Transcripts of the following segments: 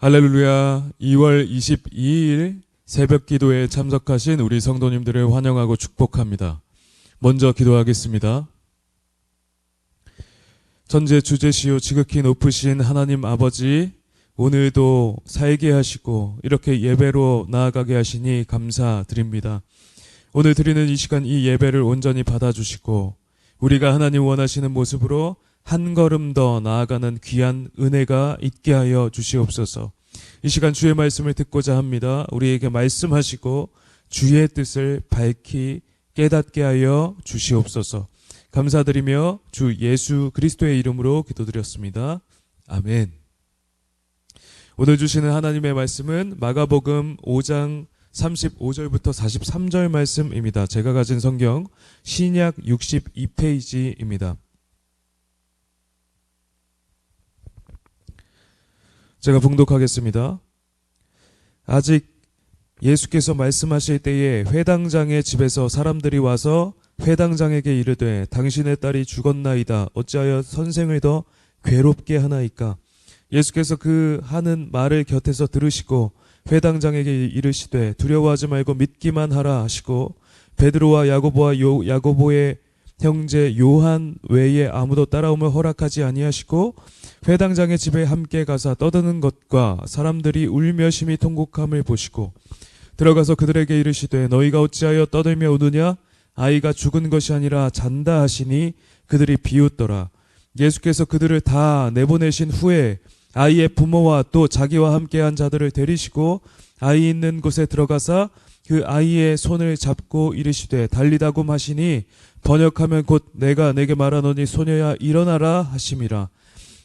할렐루야. 2월 22일 새벽 기도에 참석하신 우리 성도님들을 환영하고 축복합니다. 먼저 기도하겠습니다. 천재 주제시요 지극히 높으신 하나님 아버지, 오늘도 살게 하시고 이렇게 예배로 나아가게 하시니 감사드립니다. 오늘 드리는 이 시간 이 예배를 온전히 받아주시고 우리가 하나님 원하시는 모습으로 한 걸음 더 나아가는 귀한 은혜가 있게 하여 주시옵소서. 이 시간 주의 말씀을 듣고자 합니다. 우리에게 말씀하시고 주의 뜻을 밝히 깨닫게 하여 주시옵소서. 감사드리며 주 예수 그리스도의 이름으로 기도드렸습니다. 아멘. 오늘 주시는 하나님의 말씀은 마가복음 5장 35절부터 43절 말씀입니다. 제가 가진 성경 신약 62페이지입니다. 제가 봉독하겠습니다. 아직 예수께서 말씀하실 때에 회당장의 집에서 사람들이 와서 회당장에게 이르되 당신의 딸이 죽었나이다. 어찌하여 선생을 더 괴롭게 하나이까? 예수께서 그 하는 말을 곁에서 들으시고 회당장에게 이르시되 두려워하지 말고 믿기만 하라 하시고 베드로와 야고보와 야고보의 형제 요한 외에 아무도 따라오면 허락하지 아니하시고 회당장의 집에 함께 가사 떠드는 것과 사람들이 울며 심히 통곡함을 보시고 들어가서 그들에게 이르시되 너희가 어찌하여 떠들며 우느냐? 아이가 죽은 것이 아니라 잔다 하시니 그들이 비웃더라. 예수께서 그들을 다 내보내신 후에 아이의 부모와 또 자기와 함께한 자들을 데리시고 아이 있는 곳에 들어가사 그 아이의 손을 잡고 이르시되 달리다굼 하시니 번역하면 곧 내가 내게 말하노니 소녀야 일어나라 하심이라.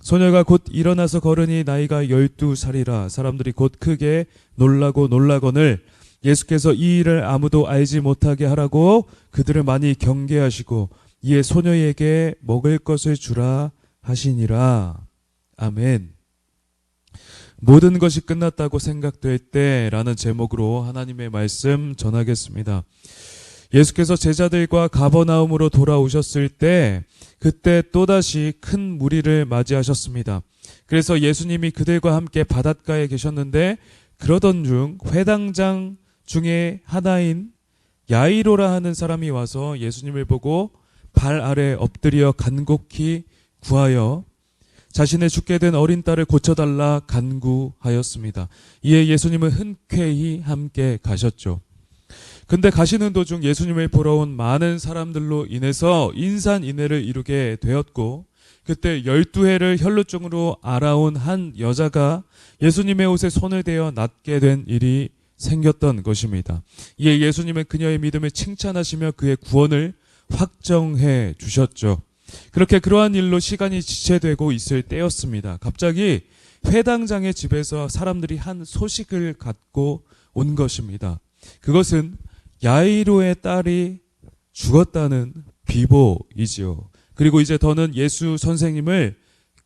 소녀가 곧 일어나서 걸으니 나이가 12살이라. 사람들이 곧 크게 놀라고 놀라거늘 예수께서 이 일을 아무도 알지 못하게 하라고 그들을 많이 경계하시고 이에 소녀에게 먹을 것을 주라 하시니라. 아멘. 모든 것이 끝났다고 생각될 때라는 제목으로 하나님의 말씀 전하겠습니다. 예수께서 제자들과 가버나움으로 돌아오셨을 때 그때 또다시 큰 무리를 맞이하셨습니다. 그래서 예수님이 그들과 함께 바닷가에 계셨는데 그러던 중 회당장 중에 하나인 야이로라 하는 사람이 와서 예수님을 보고 발 아래 엎드려 간곡히 구하여 자신의 죽게 된 어린 딸을 고쳐달라 간구하였습니다. 이에 예수님은 흔쾌히 함께 가셨죠. 근데 가시는 도중 예수님을 보러 온 많은 사람들로 인해서 인산인해를 이루게 되었고 그때 12해를 혈루증으로 앓아온 한 여자가 예수님의 옷에 손을 대어 낫게 된 일이 생겼던 것입니다. 이에 예수님은 그녀의 믿음을 칭찬하시며 그의 구원을 확정해 주셨죠. 그렇게 그러한 일로 시간이 지체되고 있을 때였습니다. 갑자기 회당장의 집에서 사람들이 한 소식을 갖고 온 것입니다. 그것은 야이로의 딸이 죽었다는 비보이지요. 그리고 이제 더는 예수 선생님을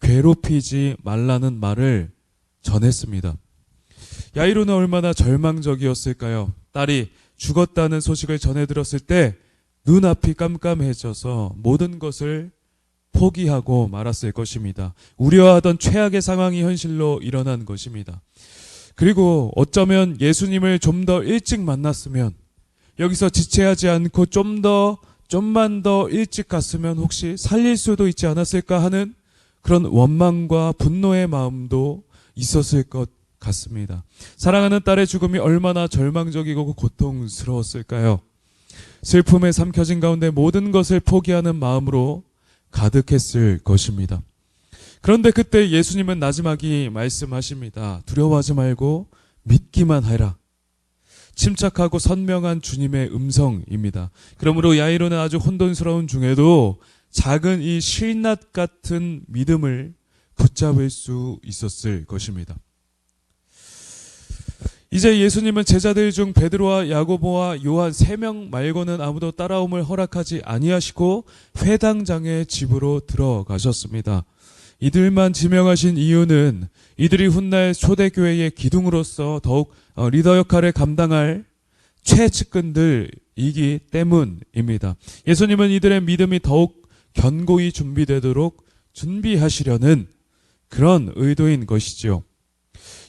괴롭히지 말라는 말을 전했습니다. 야이로는 얼마나 절망적이었을까요? 딸이 죽었다는 소식을 전해 들었을 때 눈앞이 깜깜해져서 모든 것을 포기하고 말았을 것입니다. 우려하던 최악의 상황이 현실로 일어난 것입니다. 그리고 어쩌면 예수님을 좀 더 일찍 만났으면 여기서 지체하지 않고 좀만 더 일찍 갔으면 혹시 살릴 수도 있지 않았을까 하는 그런 원망과 분노의 마음도 있었을 것 같습니다. 사랑하는 딸의 죽음이 얼마나 절망적이고 고통스러웠을까요? 슬픔에 삼켜진 가운데 모든 것을 포기하는 마음으로 가득했을 것입니다. 그런데 그때 예수님은 나지막이 말씀하십니다. 두려워하지 말고 믿기만 해라. 침착하고 선명한 주님의 음성입니다. 그러므로 야이로는 아주 혼돈스러운 중에도 작은 이 실낫 같은 믿음을 붙잡을 수 있었을 것입니다. 이제 예수님은 제자들 중 베드로와 야고보와 요한 3명 말고는 아무도 따라옴을 허락하지 아니하시고 회당장의 집으로 들어가셨습니다. 이들만 지명하신 이유는 이들이 훗날 초대교회의 기둥으로서 더욱 리더 역할을 감당할 최측근들이기 때문입니다. 예수님은 이들의 믿음이 더욱 견고히 준비되도록 준비하시려는 그런 의도인 것이죠.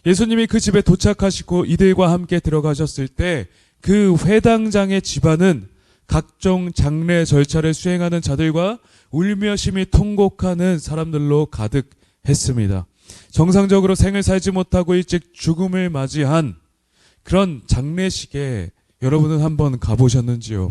예수님이 그 집에 도착하시고 이들과 함께 들어가셨을 때 그 회당장의 집안은 각종 장례 절차를 수행하는 자들과 울며 심히 통곡하는 사람들로 가득했습니다. 정상적으로 생을 살지 못하고 일찍 죽음을 맞이한 그런 장례식에 여러분은 한번 가보셨는지요?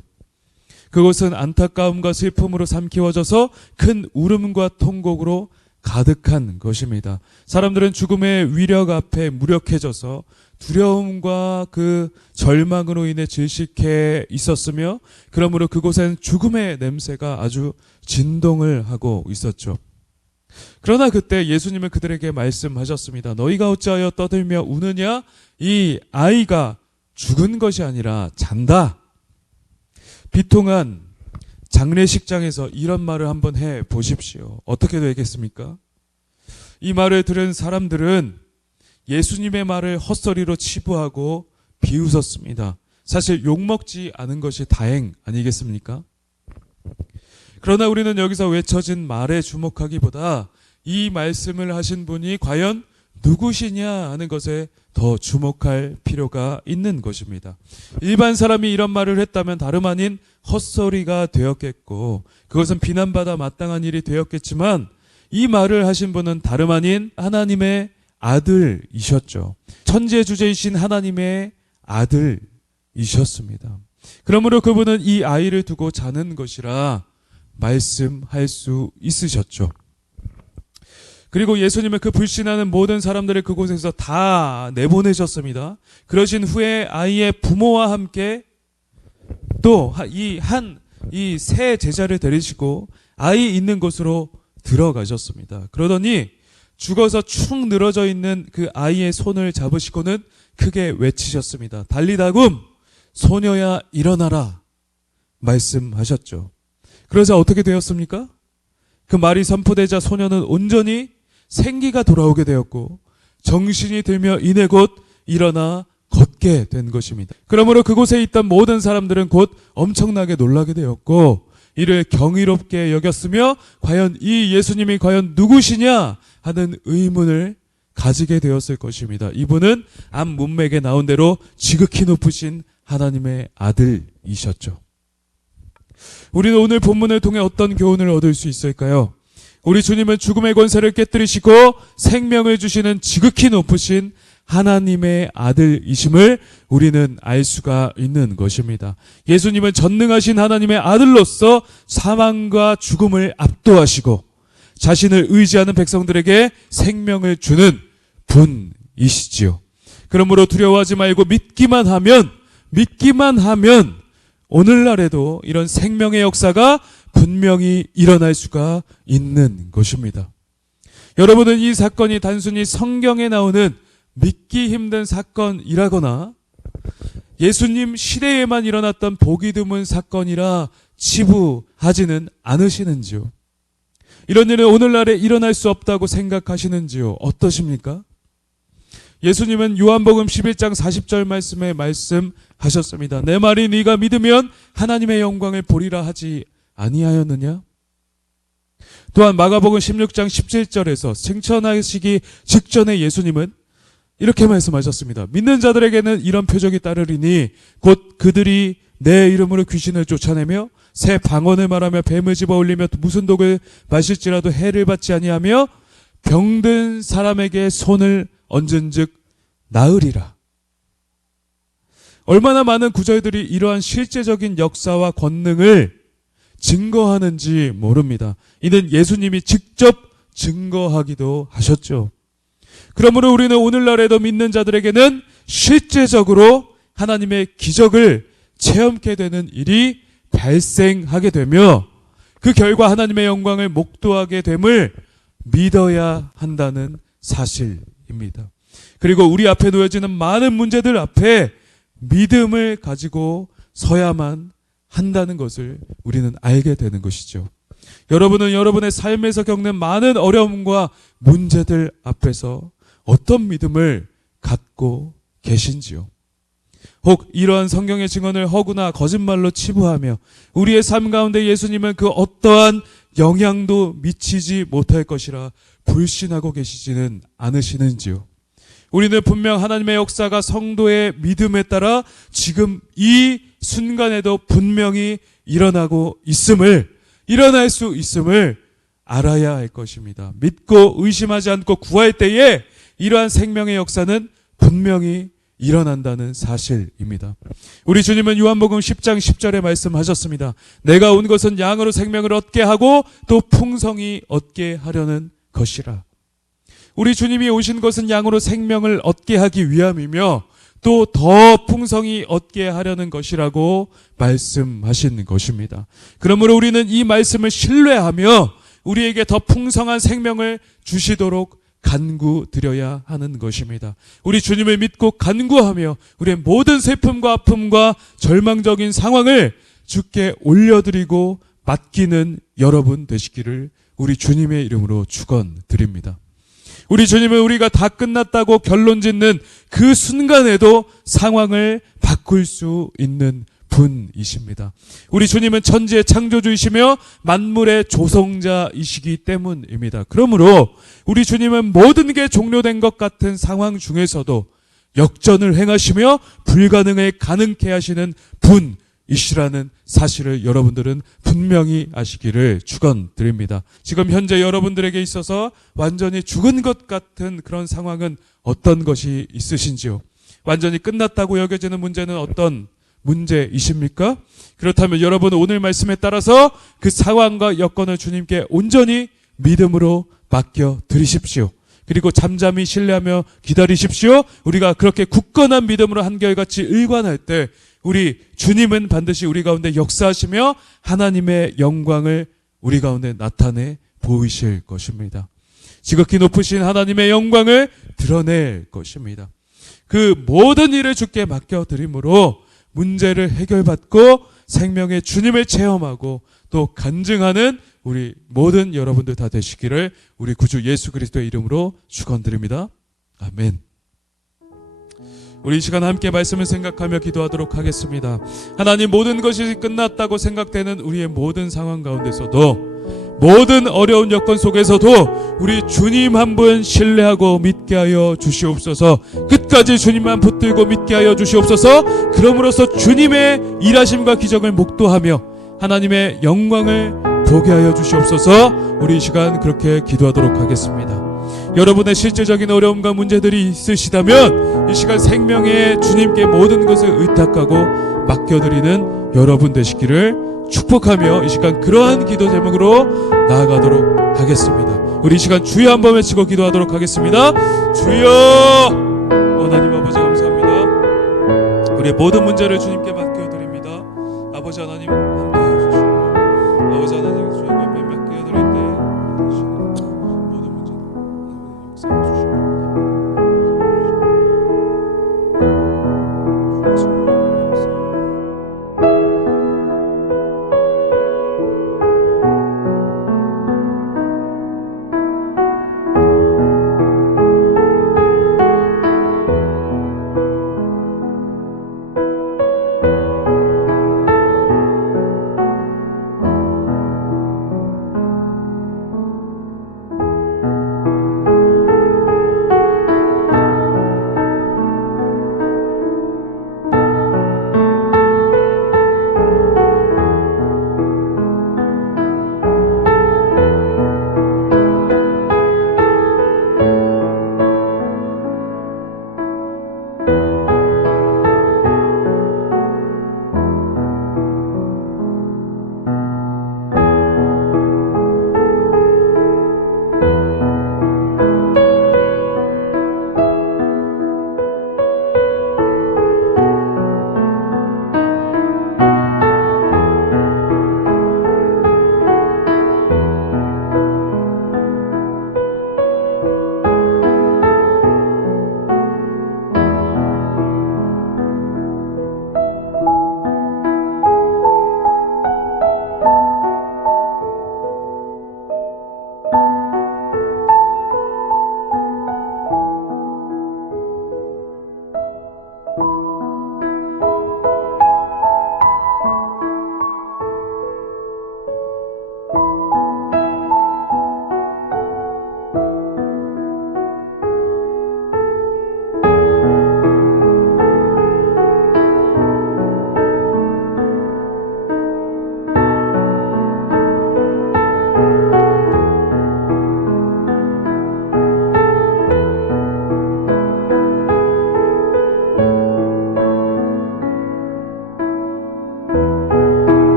그곳은 안타까움과 슬픔으로 삼키워져서 큰 울음과 통곡으로 가득한 것입니다. 사람들은 죽음의 위력 앞에 무력해져서 두려움과 그 절망으로 인해 질식해 있었으며, 그러므로 그곳엔 죽음의 냄새가 아주 진동을 하고 있었죠. 그러나 그때 예수님은 그들에게 말씀하셨습니다. 너희가 어찌하여 떠들며 우느냐? 이 아이가 죽은 것이 아니라 잔다. 비통한 장례식장에서 이런 말을 한번 해 보십시오. 어떻게 되겠습니까? 이 말을 들은 사람들은 예수님의 말을 헛소리로 치부하고 비웃었습니다. 사실 욕먹지 않은 것이 다행 아니겠습니까? 그러나 우리는 여기서 외쳐진 말에 주목하기보다 이 말씀을 하신 분이 과연 누구시냐 하는 것에 더 주목할 필요가 있는 것입니다. 일반 사람이 이런 말을 했다면 다름 아닌 헛소리가 되었겠고, 그것은 비난받아 마땅한 일이 되었겠지만, 이 말을 하신 분은 다름 아닌 하나님의 아들이셨죠. 천지의 주제이신 하나님의 아들이셨습니다. 그러므로 그분은 이 아이를 두고 자는 것이라 말씀할 수 있으셨죠. 그리고 예수님은 그 불신하는 모든 사람들을 그곳에서 다 내보내셨습니다. 그러신 후에 아이의 부모와 함께 또 이 세 제자를 데리시고 아이 있는 곳으로 들어가셨습니다. 그러더니 죽어서 축 늘어져 있는 그 아이의 손을 잡으시고는 크게 외치셨습니다. 달리다굼 소녀야 일어나라 말씀하셨죠. 그러자 어떻게 되었습니까? 그 말이 선포되자 소녀는 온전히 생기가 돌아오게 되었고 정신이 들며 이내 곧 일어나 걷게 된 것입니다. 그러므로 그곳에 있던 모든 사람들은 곧 엄청나게 놀라게 되었고 이를 경이롭게 여겼으며 과연 이 예수님이 과연 누구시냐 하는 의문을 가지게 되었을 것입니다. 이분은 앞 문맥에 나온 대로 지극히 높으신 하나님의 아들이셨죠. 우리는 오늘 본문을 통해 어떤 교훈을 얻을 수 있을까요? 우리 주님은 죽음의 권세를 깨뜨리시고 생명을 주시는 지극히 높으신 하나님의 아들이심을 우리는 알 수가 있는 것입니다. 예수님은 전능하신 하나님의 아들로서 사망과 죽음을 압도하시고 자신을 의지하는 백성들에게 생명을 주는 분이시지요. 그러므로 두려워하지 말고 믿기만 하면 오늘날에도 이런 생명의 역사가 분명히 일어날 수가 있는 것입니다. 여러분은 이 사건이 단순히 성경에 나오는 믿기 힘든 사건이라거나 예수님 시대에만 일어났던 보기 드문 사건이라 치부하지는 않으시는지요? 이런 일은 오늘날에 일어날 수 없다고 생각하시는지요? 어떠십니까? 예수님은 요한복음 11장 40절 말씀에 말씀하셨습니다. 내 말이 네가 믿으면 하나님의 영광을 보리라 하지 아니하였느냐? 또한 마가복음 16장 17절에서 승천하시기 직전에 예수님은 이렇게 말씀하셨습니다. 믿는 자들에게는 이런 표적이 따르리니 곧 그들이 내 이름으로 귀신을 쫓아내며 새 방언을 말하며 뱀을 집어올리며 무슨 독을 마실지라도 해를 받지 아니하며 병든 사람에게 손을 얹은즉 나으리라. 얼마나 많은 구절들이 이러한 실제적인 역사와 권능을 증거하는지 모릅니다. 이는 예수님이 직접 증거하기도 하셨죠. 그러므로 우리는 오늘날에도 믿는 자들에게는 실제적으로 하나님의 기적을 체험케 되는 일이 발생하게 되며 그 결과 하나님의 영광을 목도하게 됨을 믿어야 한다는 사실입니다. 그리고 우리 앞에 놓여지는 많은 문제들 앞에 믿음을 가지고 서야만 한다는 것을 우리는 알게 되는 것이죠. 여러분은 여러분의 삶에서 겪는 많은 어려움과 문제들 앞에서 어떤 믿음을 갖고 계신지요? 혹 이러한 성경의 증언을 허구나 거짓말로 치부하며 우리의 삶 가운데 예수님은 그 어떠한 영향도 미치지 못할 것이라 불신하고 계시지는 않으시는지요? 우리는 분명 하나님의 역사가 성도의 믿음에 따라 지금 이 순간에도 분명히 일어날 수 있음을 알아야 할 것입니다. 믿고 의심하지 않고 구할 때에 이러한 생명의 역사는 분명히 일어난다는 사실입니다. 우리 주님은 요한복음 10장 10절에 말씀하셨습니다. 내가 온 것은 양으로 생명을 얻게 하고 또 풍성히 얻게 하려는 것이라. 우리 주님이 오신 것은 양으로 생명을 얻게 하기 위함이며 또 더 풍성히 얻게 하려는 것이라고 말씀하신 것입니다. 그러므로 우리는 이 말씀을 신뢰하며 우리에게 더 풍성한 생명을 주시도록 간구드려야 하는 것입니다. 우리 주님을 믿고 간구하며 우리의 모든 슬픔과 아픔과 절망적인 상황을 주께 올려드리고 맡기는 여러분 되시기를 우리 주님의 이름으로 축원드립니다. 우리 주님은 우리가 다 끝났다고 결론 짓는 그 순간에도 상황을 바꿀 수 있는 분이십니다. 우리 주님은 천지의 창조주이시며 만물의 조성자이시기 때문입니다. 그러므로 우리 주님은 모든 게 종료된 것 같은 상황 중에서도 역전을 행하시며 불가능을 가능케 하시는 분이시라는 사실을 여러분들은 분명히 아시기를 축원드립니다. 지금 현재 여러분들에게 있어서 완전히 죽은 것 같은 그런 상황은 어떤 것이 있으신지요? 완전히 끝났다고 여겨지는 문제는 어떤 문제이십니까? 그렇다면 여러분은 오늘 말씀에 따라서 그 상황과 여건을 주님께 온전히 믿음으로 맡겨 드리십시오. 그리고 잠잠히 신뢰하며 기다리십시오. 우리가 그렇게 굳건한 믿음으로 한결같이 일관할 때 우리 주님은 반드시 우리 가운데 역사하시며 하나님의 영광을 우리 가운데 나타내 보이실 것입니다. 지극히 높으신 하나님의 영광을 드러낼 것입니다. 그 모든 일을 주께 맡겨드림으로 문제를 해결받고 생명의 주님을 체험하고 또 간증하는 우리 모든 여러분들 다 되시기를 우리 구주 예수 그리스도의 이름으로 축원드립니다. 아멘. 우리 이 시간 함께 말씀을 생각하며 기도하도록 하겠습니다. 하나님, 모든 것이 끝났다고 생각되는 우리의 모든 상황 가운데서도 모든 어려운 여건 속에서도 우리 주님 한 분 신뢰하고 믿게 하여 주시옵소서. 끝까지 주님만 붙들고 믿게 하여 주시옵소서. 그럼으로써 주님의 일하심과 기적을 목도하며 하나님의 영광을 보게 하여 주시옵소서. 우리 이 시간 그렇게 기도하도록 하겠습니다. 여러분의 실제적인 어려움과 문제들이 있으시다면 이 시간 생명의 주님께 모든 것을 의탁하고 맡겨드리는 여러분 되시기를 축복하며 이 시간 그러한 기도 제목으로 나아가도록 하겠습니다. 우리 이 시간 주여 한번 외치고 기도하도록 하겠습니다. 주여! 하나님 아버지 감사합니다. 우리의 모든 문제를 주님께 맡겨드립니다. 아버지 하나님 함께해 주시고 아버지 하나님 주님 앞에 맡겨드릴 때 모든 문제를 역사해 주시고